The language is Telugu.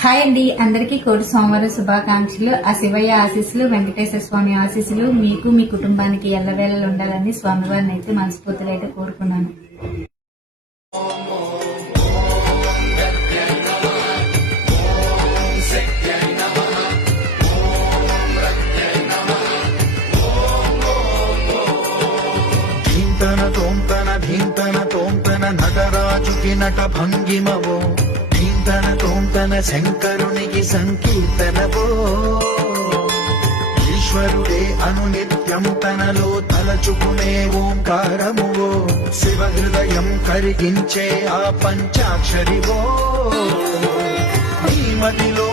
హాయ్ అండి, అందరికీ కోటి సోమవారం శుభాకాంక్షలు. ఆ శివయ్య ఆశీస్సులు, వెంకటేశ్వర స్వామి ఆశీస్సులు మీకు మీ కుటుంబానికి ఎల్లవేళలు ఉండాలని స్వామివారిని అయితే మనస్ఫూర్తిగా అయితే కోరుకున్నాను. తోంతన నటరాజుకి నట భంగిమవో తోంతన శంకరునికి సంకీర్తనవో ఈశ్వరుడే అనునిత్యం తనలో తలచుకునే ఓంకారమువో శివ హృదయం కరిగించే ఆ పంచాక్షరివో ఈ మదిలో